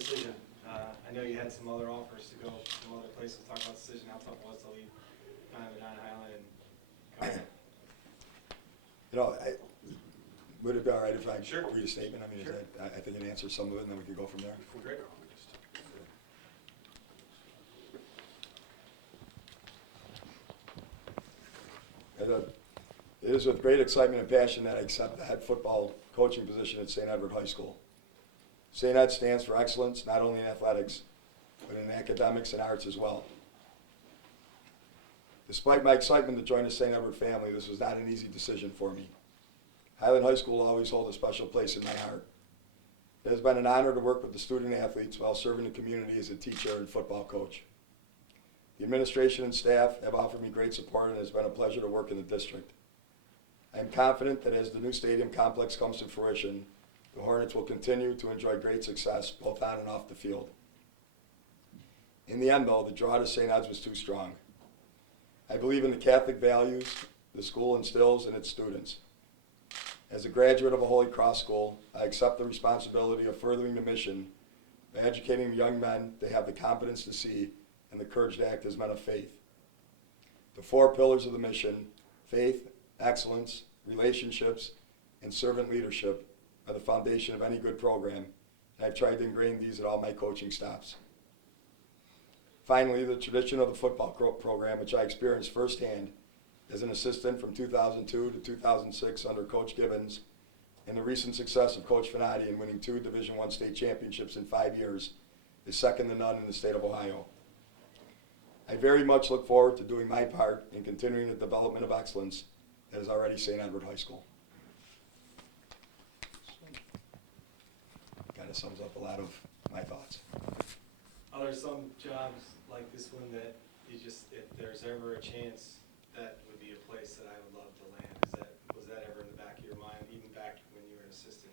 decision. I know you had some other offers to go from other places. Talk about the decision, how tough it was to leave kind of Highland and come here. You know, would it be all right if I Sure. read a statement? I mean, Sure. I think it answers some of it, and then we can go from there. Great. It is with great excitement and passion that I accept the head football coaching position at St. Edward High School. St. Ed stands for excellence, not only in athletics, but in academics and arts as well. Despite my excitement to join the St. Edward family, this was not an easy decision for me. Highland High School will always hold a special place in my heart. It has been an honor to work with the student athletes while serving the community as a teacher and football coach. The administration and staff have offered me great support, and it has been a pleasure to work in the district. I am confident that as the new stadium complex comes to fruition, the Hornets will continue to enjoy great success both on and off the field. In the end, though, the draw to St. Ed's was too strong. I believe in the Catholic values the school instills in its students. As a graduate of a Holy Cross school, I accept the responsibility of furthering the mission by educating young men to have the confidence to see and the courage to act as men of faith. The four pillars of the mission, faith, excellence, relationships, and servant leadership, are the foundation of any good program, and I've tried to ingrain these at all my coaching stops. Finally, the tradition of the football program, which I experienced firsthand as an assistant from 2002 to 2006 under Coach Gibbons, and the recent success of Coach Finati in winning 2 Division I state championships in 5 years, is second to none in the state of Ohio. I very much look forward to doing my part in continuing the development of excellence that is already St. Edward High School. Kind of sums up a lot of my thoughts. Are there some jobs like this one that you just, if there's ever a chance, that would be a place that I would love to land? Was that ever in the back of your mind, even back when you were an assistant?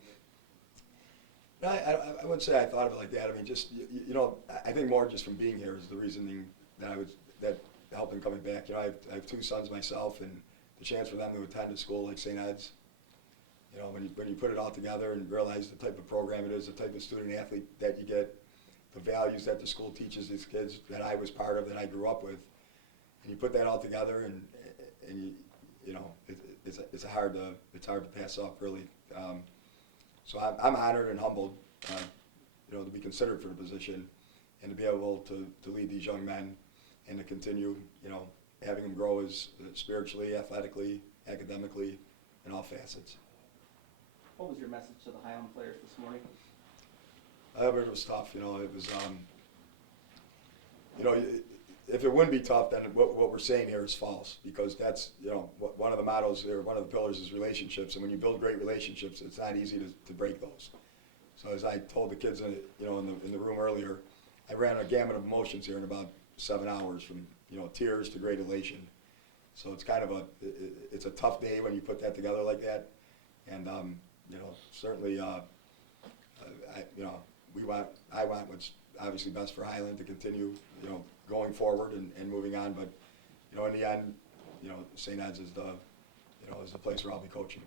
No, I wouldn't say I thought of it like that. I mean, just, you know, I think more just from being here is the reasoning that helped in coming back. You know, I have 2 sons myself, and the chance for them to attend a school like St. Ed's, you know, when you put it all together and realize the type of program it is, the type of student athlete that you get, the values that the school teaches these kids that I was part of, that I grew up with, and you put that all together, and you know, it's hard to pass up, really. So I'm honored and humbled, you know, to be considered for the position and to be able to lead these young men and to continue, you know, having them grow as spiritually, athletically, academically, in all facets. What was your message to the Highland players this morning? It was tough, you know. It was, you know, if it wouldn't be tough, then what we're saying here is false, because that's, you know, one of the mottos there, one of the pillars is relationships, and when you build great relationships, it's not easy to break those. So as I told the kids, you know, in the room earlier, I ran a gamut of emotions here in about 7 hours, from, you know, tears to great elation. So it's kind of it's a tough day when you put that together like that, and you know, certainly, you know, I want what's obviously best for Highland to continue, you know, going forward and moving on. But, you know, in the end, you know, St. Ed's is the place where I'll be coaching.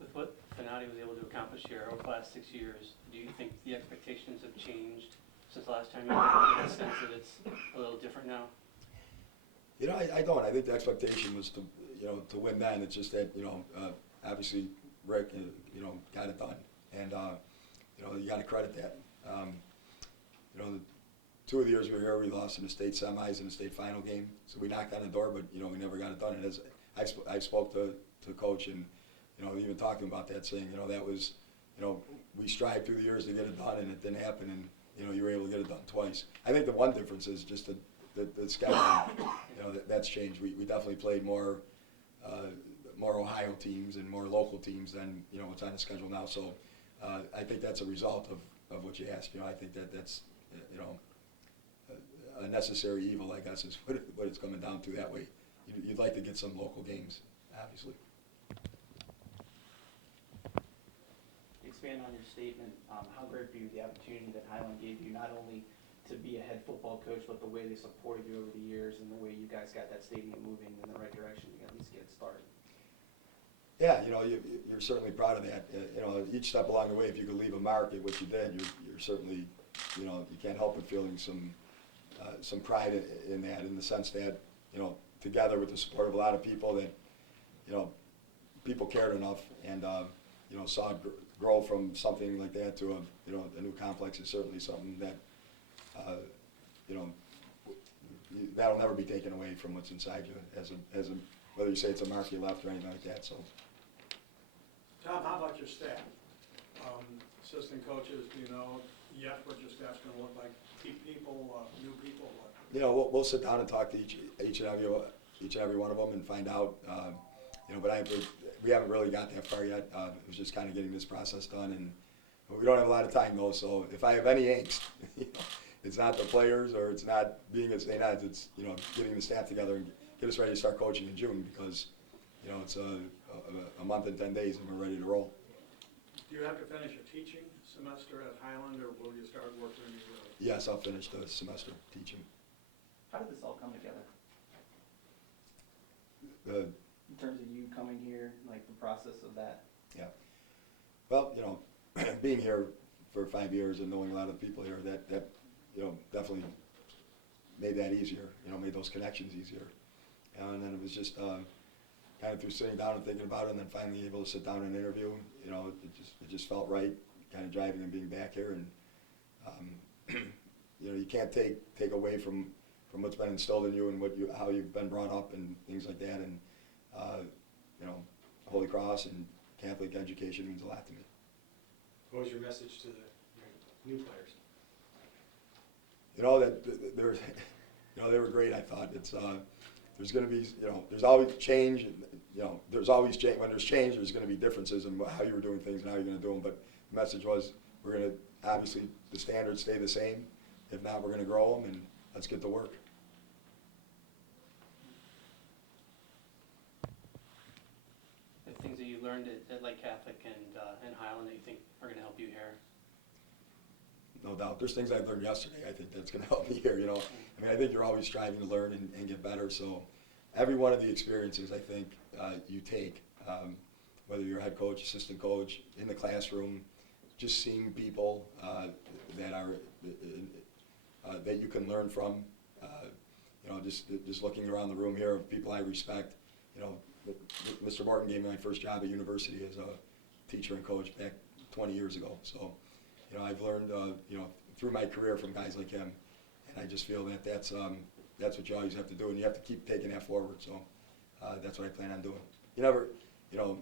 With what Finati was able to accomplish here over the last 6 years, do you think the expectations have changed since the last time you were in the sense that it's a little different now? You know, I don't. I think the expectation was to, you know, to win then. It's just that, you know, obviously Rick, you know, got it done. And, you know, you got to credit that. You know, the 2 of the years we were here, we lost in the state semis and the state final game. So we knocked on the door, but, you know, we never got it done. And as I spoke to Coach, and, you know, even talking about that, saying, you know, that was, you know, we strived through the years to get it done, and it didn't happen. And, you know, you were able to get it done twice. I think the one difference is just the scheduling. You know, that's changed. We definitely played more Ohio teams and more local teams than, you know, what's on the schedule now. So I think that's a result of what you asked. You know, I think that's, you know, a necessary evil, I guess, is what it's coming down to that way. You'd like to get some local games, obviously. Expand on your statement. How great for you the opportunity that Highland gave you, not only to be a head football coach, but the way they supported you over the years and the way you guys got that stadium moving in the right direction to at least get it started. Yeah, you know, you're certainly proud of that. You know, each step along the way, if you could leave a mark at what you did, you're certainly, you know, you can't help but feeling some pride in that, in the sense that, you know, together with the support of a lot of people, that, you know, people cared enough and, you know, saw it grow from something like that to a, you know, a new complex is certainly something that, you know, that'll never be taken away from what's inside you as a, whether you say it's a mark you left or anything like that, so. Tom, how about your staff? Assistant coaches, do you know yet what your staff's gonna look like? Keep people, new people, what? You know, we'll sit down and talk to each and every one of them and find out, you know, but we haven't really got that far yet. It was just kind of getting this process done, and we don't have a lot of time though, so if I have any angst, you know, it's not the players or it's not being at St. Ed's, it's, you know, getting the staff together and get us ready to start coaching in June, because, you know, it's a month and 10 days and we're ready to roll. Do you have to finish a teaching semester at Highland, or will you start working immediately? Yes, I'll finish the semester teaching. How did this all come together? In terms of you coming here, like the process of that? Yeah. Well, you know, being here for 5 years and knowing a lot of people here, that you know, definitely made that easier, you know, made those connections easier. And then it was just kind of through sitting down and thinking about it, and then finally able to sit down and interview, you know, it just felt right, kind of driving and being back here. And, you know, you can't take away from what's been instilled in you and how you've been brought up and things like that. And, you know, Holy Cross and Catholic education means a lot to me. What was your message to the new players? You know, that they were, you know, they were great. I thought it's there's going to be, you know, there's always change. And, you know, there's always change. When there's change, there's going to be differences in how you were doing things and how you're going to do them. But the message was, we're going to, obviously the standards stay the same. If not, we're going to grow them, and let's get to work. The things that you learned at Lake Catholic and Highland that you think are going to help you here? No doubt. There's things I learned yesterday, I think that's going to help me here, you know. I mean, I think you're always striving to learn and get better, so every one of the experiences, I think, you take, whether you're a head coach, assistant coach, in the classroom, just seeing people that are, that you can learn from, you know, just looking around the room here of people I respect. You know, Mr. Morton gave me my first job at university as a teacher and coach back 20 years ago, so. You know, I've learned, you know, through my career from guys like him, and I just feel that that's what you always have to do, and you have to keep taking that forward. So that's what I plan on doing. You never, you know,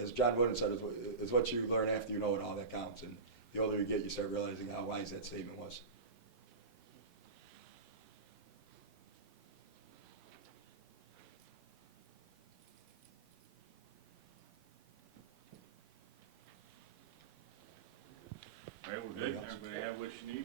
as John Wooden said, it's what you learn after you know it all that counts. And the older you get, you start realizing how wise that statement was. All right, we're good. Everybody have what you need?